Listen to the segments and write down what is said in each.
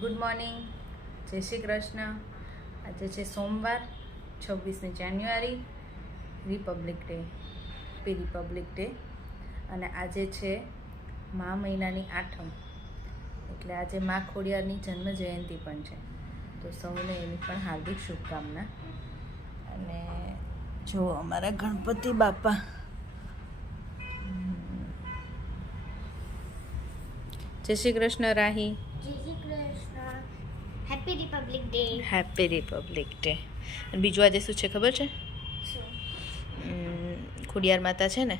Good morning જય શ્રી કૃષ્ણ. આજે છે સોમવાર, છવ્વીસમી જાન્યુઆરી રિપબ્લિક ડે પી રિપબ્લિક ડે અને આજે છે મા મહિનાની આઠમ. એટલે આજે મા ખોડિયારની જન્મ જયંતિ પણ છે. તો સૌને એની પણ હાર્દિક શુભકામના. અને જો અમારા ગણપતિ બાપા જય Shri Krishna, Rahi. Happy Republic Day happy Republic Day અને બીજું આજે શું છે ખબર છે? ખુડિયાર માતા છે ને?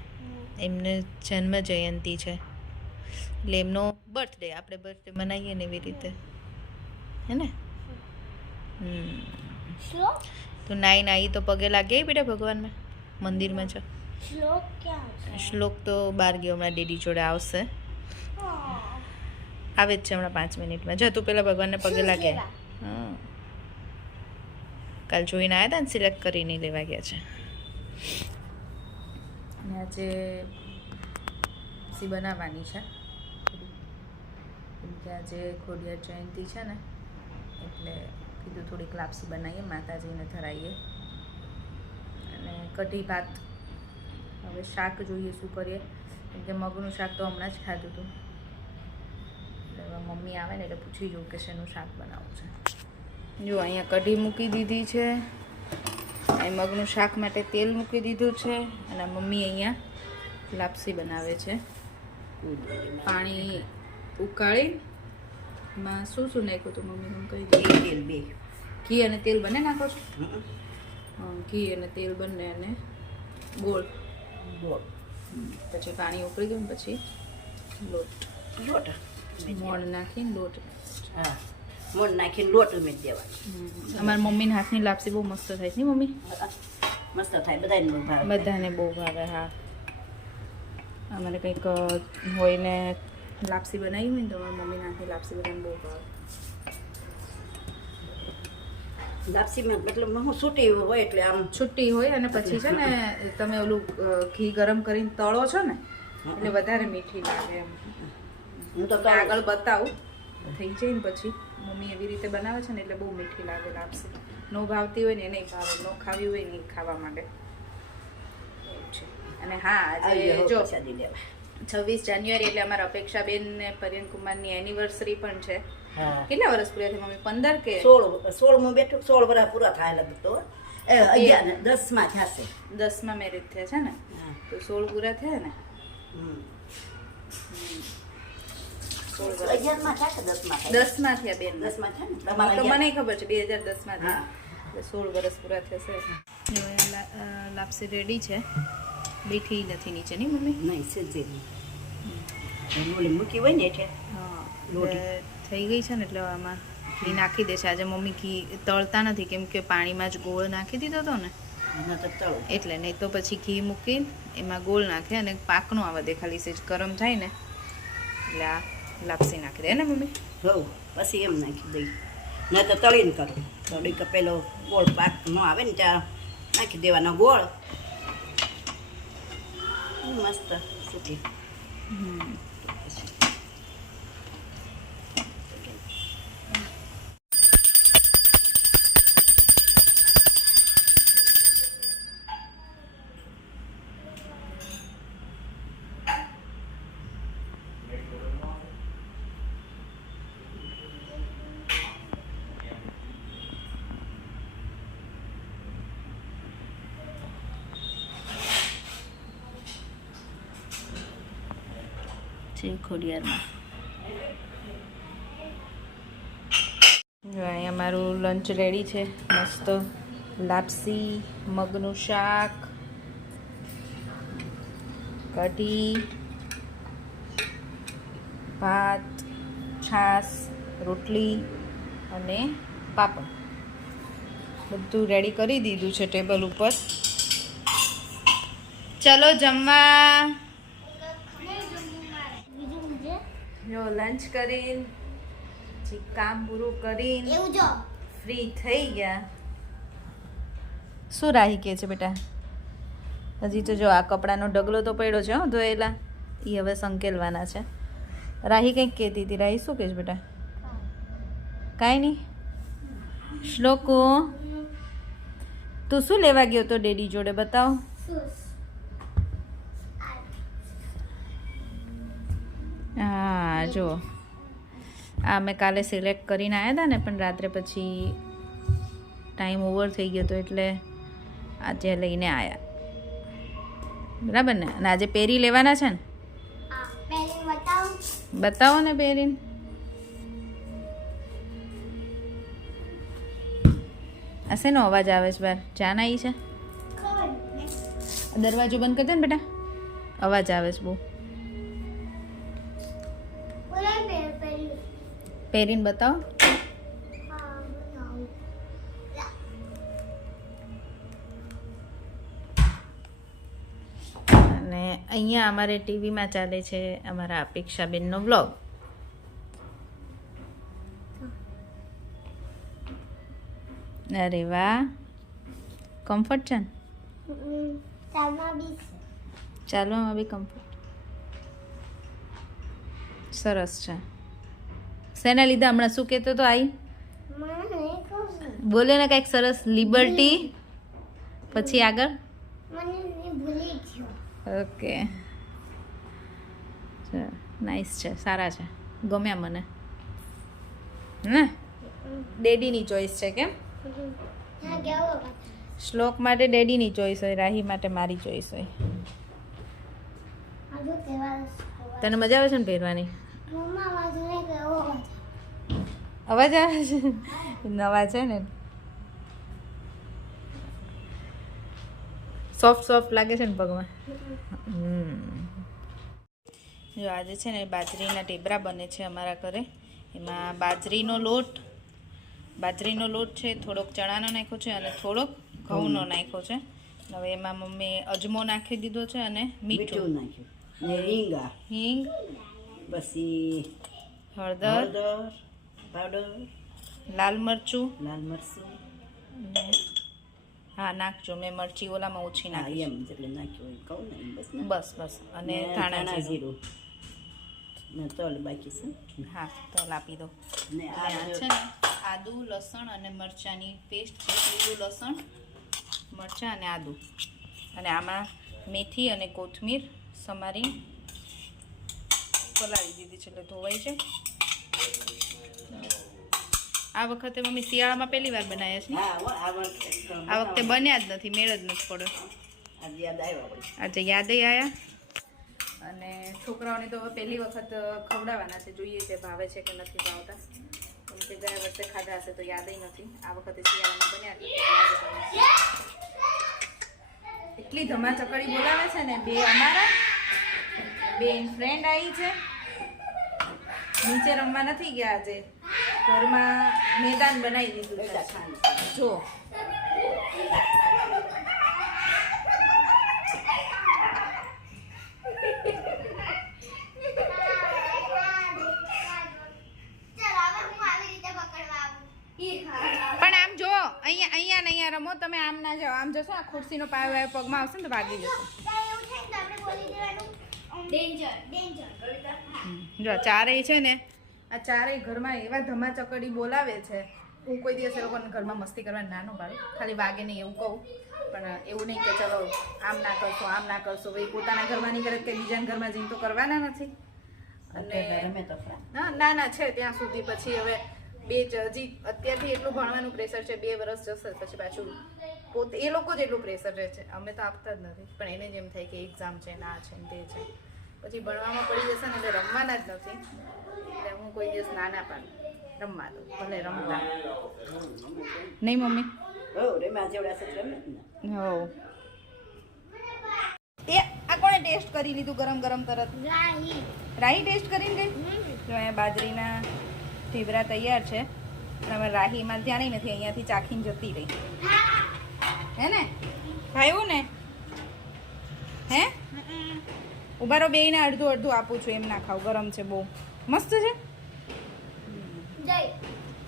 એમને જન્મ જયંતિ છે. એટલે એમનો બર્થડે આપણે બર્થડે મનાવીએ ને એવી રીતે. હે ને? હમ. શ્લોક તો નાઈ નાઈ તો પગે લાગે બેટા ભગવાનમાં? મંદિરમાં છે. શ્લોક ક્યાં શ્લોક તો બહાર ગયો હમણાં ડેડી જોડે આવશે. આવે જ છે હમણાં પાંચ મિનિટમાં. જા તું પેલા ભગવાનને પગે શું લાગે. હા. કાલ જોઈને આવ્યા હતા ને સિલેક્ટ કરીને લેવા ગયા છે. અને આજે સી બનાવવાની છે. કેમ કે આજે ખોડિયાર જયંતિ છે ને એટલે કીધું થોડીક લાપસી બનાવીએ માતાજીને ધરાવીએ. અને કઢી ભાત. હવે શાક જોઈએ શું કરીએ? કેમ કે મગનું શાક તો હમણાં જ ખાધું હતું મમ્મી આવે ને એટલે પૂછી જોઉં કે શેનું શાક બનાવવું છે. જો અહીંયા કઢી મૂકી દીધી છે. અહીં મગનું શાક માટે તેલ મૂકી દીધું છે અને મમ્મી અહીંયા લાપસી બનાવે છે. પાણી ઉકાળી. માં શું શું નાખ્યું હતું મમ્મી કહી દે તેલ બે. ઘી અને તેલ બંને નાખો છો? ઘી અને તેલ બંને અને ગોળ. ગોળ. પછી પાણી ઉકળી ગયું ને પછી લોટ. લોટ. મોણ નાખીને લોટ. હા મોણ નાખીને લોટ ઉમેરી દેવાનો અમારા મમ્મીના હાથની લાપસી બહુ મસ્ત થાય છે મમ્મી? મસ્ત થાય બધાને બહુ ભાવે. બધાને બહુ ભાવે હા. અમારે કંઈક હોય ને લાપસી બનાવી હોય ને તો મારી મમ્મીના હાથની લાપસી બધાને બહુ ભાવે. લાપસીમાં મતલબ હું છૂટી હોય એટલે આમ છુટ્ટી હોય અને પછી છે ને તમે ઓલું ઘી ગરમ કરીને તળો છો ને એટલે વધારે મીઠી લાગે એમ. હું તો આગળ બતાવું. થઈ જાય ને પછી. મમ્મી એવી રીતે બનાવે છે ને એટલે બહુ મીઠી લાગે લાપસી. નો ભાવતી હોય ને એને ભાવે. નો ખાવી હોય ને ખાવા માટે અને હા આજે જો છવ્વીસ જાન્યુઆરી એટલે અમારા અપેક્ષાબેન ને પર્યન કુમારની એનિવર્સરી પણ છે. કેટલા વર્ષ પૂરા થયા મમ્મી? પંદર કે? સોળ સોળમું બેઠું સોળ વર્ષ પૂરા થાય લગતો દસમાં થશે દસમાં મેરેજ થયા છે ને? તો સોળ પૂરા થયા ને? હમ. સોળ અગિયારમાં થાય કે દસમાં દસમાં થયા બેન દસમાં થાય ને? તો મને ખબર છે બે હજાર દસમાં હા. સોળ વર્ષ પૂરા થશે. લાપસી રેડી છે. બેઠી નથી નીચે નહીં મમ્મી? નહીં મૂકી હોય ને એટલે હા થઈ ગઈ છે ને એટલે આમાં ઘી નાખી દે છે. આજે મમ્મી ઘી તળતા નથી કેમ કે પાણીમાં જ ગોળ નાખી દીધો હતો ને. તો એટલે નહીં તો પછી ઘી મૂકી એમાં ગોળ નાખે અને પાકનો આવા દે ખાલી સેજ ગરમ થાય ને. એટલે આ લાપસી નાખી દે ને મમ્મી? હોવ પછી એમ નાખી દઈ. ન તો તળીને કરું. તળી કે પેલો ગોળ પાક ન આવે ને ત્યાં નાખી દેવાનો ગોળ. મસ્ત સૂકી છે ખોડિયારમાં. અહીંયા મારું લંચ રેડી છે. મસ્ત લાપસી, મગનું શાક, કઢી, ભાત, છાશ, રોટલી અને પાપડ. બધું રેડી કરી દીધું છે ટેબલ ઉપર. ચલો જમવા બીજું જે જો લંચ કરીને પછી કામ પૂરું કરીને એવું જો. ફ્રી થઈ ગયા. શું રાહી કહે છે બેટા? હજી તો જો આ કપડાનો ઢગલો તો પડ્યો છે હો ધોયેલા. એ હવે સંકેલવાના છે. રાહી કંઈક કહેતી હતી. રાહી શું કહેશ બેટા? કાંઈ નહીં. શ્લોકો. તું શું લેવા ગયો તો ડેડી જોડે? બતાવો. હા જો આ મેં કાલે સિલેક્ટ કરીને આવ્યા હતા ને પણ રાત્રે પછી ટાઈમ ઓવર થઈ ગયો હતો એટલે આજે લઈને આવ્યા બરાબર ને? અને આજે પહેરી લેવાના છે ને? બતાવો બતાવો ને પહેરીને. આ શેનો અવાજ આવે છે બાર? જાન આવી છે? દરવાજો બંધ કરી દે ને બેટા. અવાજ આવે છે બહુ. પહેરીને બતાવો. અને અહીંયા અમારે ટીવીમાં ચાલે છે અમારા અપેક્ષાબેનનો વ્લોગ અરે વાહ. કમ્ફર્ટ છે ને? ચાલવામાં બી કમ્ફર્ટ સરસ છે. શેના લીધે હમણાં શું કહેતો તો આઈ? બોલે ને કાંઈક સરસ લિબર્ટી પછી આગળ? ઓકે. નાઇસ છે, સારા છે. ગમ્યા મને. ને ડેડીની ચોઈસ છે કેમ? શ્લોક માટે ડેડીની ચોઈસ હોય, રાહી માટે મારી ચોઈસ હોય. તને મજા આવે છે ને પહેરવાની મમ્મા વાંધો નહીં કેવો અવાજ આવે છે? નવા છે ને? સોફ્ટ સોફ્ટ લાગે છે ને પગમાં? હમ. જો આજે છે ને બાજરીના ટેબરા બને છે અમારા ઘરે. એમાં બાજરીનો લોટ બાજરીનો લોટ છે થોડોક ચણાનો નાખ્યો છે અને થોડોક ઘઉંનો નાખ્યો છે. હવે એમાં મમ્મી અજમો નાખી દીધો છે અને મીઠું. નાખ્યું. હિંગ પછી હળદર હળદર પાવડર લાલ મરચું. લાલ મરચું. હા નાખજો. મેં મરચી ઓલામાં ઓછી નાખી. એમ એટલે નાખ્યું એમ કહું ને બસ ને. બસ બસ. અને ધાણા જીરું. તલ બાકી છે. હા તલ આપી દો. ને અને આ આ છે ને આદુ લસણ અને મરચાંની પેસ્ટ છે. લીલું લસણ મરચાં અને આદુ. અને આમાં મેથી અને કોથમીર સમારી. પલાળી દીધી છે એટલે ધોવાઈ છે આ વખતે મમ્મી શિયાળામાં પહેલી વાર બનાવ્યા છે આ વખતે આ વખતે બન્યા જ નથી મેળ જ નથી પડ્યો. આજે યાદ આવ્યો વળી. આજે યાદ આવ્યા અને છોકરાઓને તો હવે પહેલી વખત ખવડાવવાના છે જોઈએ છે ભાવે છે કે નથી ભાવતા. કેમ કે ગયા વર્ષે ખાધા હશે તો યાદ નથી. આ વખતે શિયાળામાં બન્યા એટલી ધમાચકડી બોલાવે છે ને બે અમારા બે ફ્રેન્ડ આવી છે. નીચે રમવા નથી ગયા આજે. ઘરમાં મેદાન બનાવી દીધું છે જો. ચાલ હવે હું આવી રીતે પકડવા આવું પણ આમ જો અહીંયા અહીંયા ને અહીંયા રમો તમે આમ ના જાઓ. આમ જશો આ ખુરશીનો પાયો પગમાં આવશે ને તો ભાગી જશો. એવું થાય ને તો આપણે બોલી દેવાનું. ડેન્જર ડેન્જર જો ચારેય છે ને આ ચારેય ઘરમાં એવા ધમાચકડી બોલાવે છે. હું કોઈ દિવસ એ લોકોને ઘરમાં મસ્તી કરવા નાનું પાડું. ખાલી વાગે નહીં એવું કહું. પણ એવું નહીં કે ચલો આમ ના કરશો આમ ના કરશો. ભાઈ પોતાના ઘરમાં નહીં કરે કે બીજાના ઘરમાં જઈને તો કરવાના નથી. અને તો ના ના છે ત્યાં સુધી. પછી હવે બે હજી અત્યારથી એટલું ભણવાનું પ્રેશર છે બે વર્ષ જશે પછી પાછું પોતે એ લોકો જ એટલું પ્રેશર રહે છે. અમે તો આપતા જ નથી. પણ એને જેમ થાય કે એક્ઝામ છે ના છે ને તે છે. પછી ભણવામાં પડી જશે ને એટલે રમવાના જ નથી. એટલે હું કોઈ દિવસ ના ના પાડું. રમવા દઉં ભલે રમતા. નહીં મમ્મી? હો, એ આ કોણે ટેસ્ટ કરી લીધું ગરમ ગરમ તરત? રાહી રાહી ટેસ્ટ કરીને ગઈ? જો અહીંયા બાજરીના ઢીબરા તૈયાર છે. અને હવે રાહીમાં ધ્યાન નથી અહીંયાથી ચાખીને જતી રહી. હે ને? ખાયું ને? હે? ઊભા રહો બેયને અડધું અડધું આપું છું એમ ના ખાવ ગરમ છે બહુ. મસ્ત છે?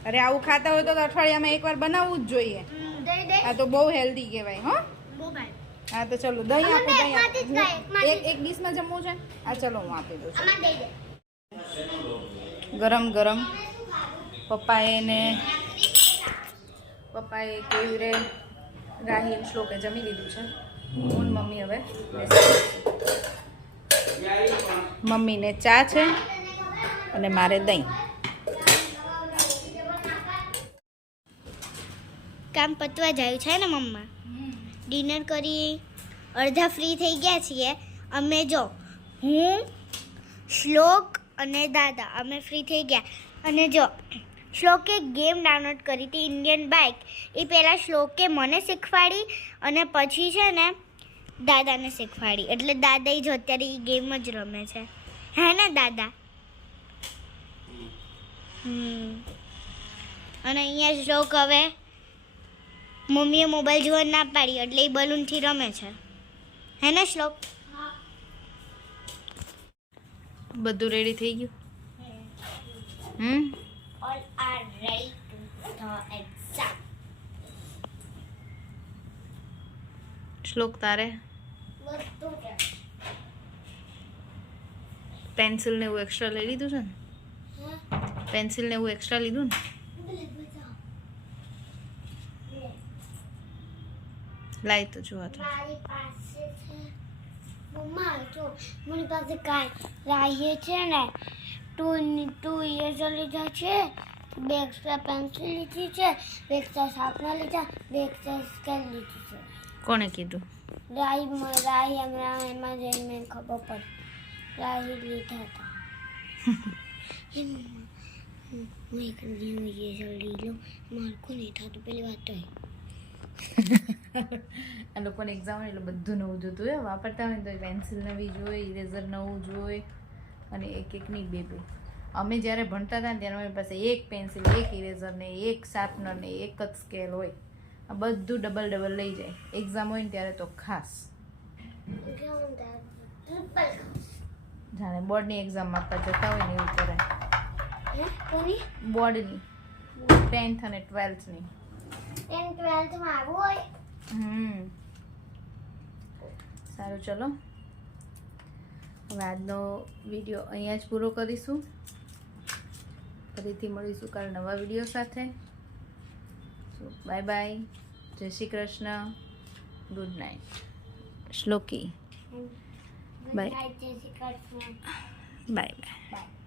અરે આવું ખાતા હોય તો અઠવાડિયામાં એકવાર બનાવવું જ જોઈએ. આ તો બહુ હેલ્ધી કહેવાય હો. હા તો ચલો દહીં આપું દહીં એક એક ડીશમાં જમવું છે? આ ચલો હું આપી દઉં છું. ગરમ ગરમ. પપ્પાએ ને પપ્પાએ કેવી રે રાહી શ્લોકે જમી લીધું છે. હું મમ્મી હવે મમ્મીને ચા છે અને મારે દહીં. કામ પતવા જાયું છે ને મમ્મા? ડિનર કરી અડધા ફ્રી થઈ ગયા છીએ. અમે જો, હું, શ્લોક અને દાદા અમે ફ્રી થઈ ગયા. અને જો, શ્લોકે ગેમ ડાઉનલોડ કરી હતી, ઇન્ડિયન બાઇક. એ પહેલાં શ્લોકે મને શીખવાડી અને પછી છે ને દાદાને શીખવાડી. એટલે દાદા જ અત્યારે એ ગેમ જ રમે છે. હે ને દાદા? અને અહીંયા શ્લોક હવે મમ્મીએ મોબાઈલ જોવા ના પાડી એટલે એ બલૂનથી રમે છે. હે ને શ્લોક? બધું રેડી થઈ ગયું? હમ? All are ready to the exam Shlok તારે? પેન્સિલ ને એવું એક્સ્ટ્રા લઈ લીધું છે ને પેન્સિલ ને એવું એક્સ્ટ્રા લીધું ને લાઈ તો જોવા તો મારી પાસે છે મમ્મા જો મારી પાસે કાંઈ રાહીએ છે ને ટુ ટુ ઇયર્સ લીધા છે બે એક્સ્ટ્રા પેન્સિલ લીધી છે બે એક્સ્ટ્રા શાર્પનર લીધા બે એક્સ્ટ્રા સ્કેલ લીધી છે કોણે કીધું? રાહી રાહી હમણાં એમાં જઈને ખબર પડી. રાહી લીધા હતા. હું એક ન્યૂ લઉં મારું કોને થતું? પેલી વાત તો આ લોકોને એક્ઝામ એટલે બધું નવું જોતું હોય. વાપરતા હોય ને તો પેન્સિલ નવી જોઈએ ઇરેઝર નવું જોઈ અને એક એકની બે બે. અમે જ્યારે ભણતા હતા ત્યારે અમારી પાસે એક પેન્સિલ એક ઇરેઝર ને એક શાર્પનર ને એક જ સ્કેલ હોય. આ બધું ડબલ ડબલ લઈ જાય. એક્ઝામ હોય ને ત્યારે તો ખાસ. જાણે બોર્ડની એક્ઝામ આપવા જતા હોય ને એવું કરે. બોર્ડની ટેન્થ અને ટ્વેલ્થની ટ્વેલ્થમાં હોય? હમ. સારું ચલો. હવે આજનો વીડિયો અહીંયા જ પૂરો કરીશું. ફરીથી મળીશું કાલ નવા વીડિયો સાથે. બાય બાય જય Shri Krishna good night Shloki bye. Bye bye.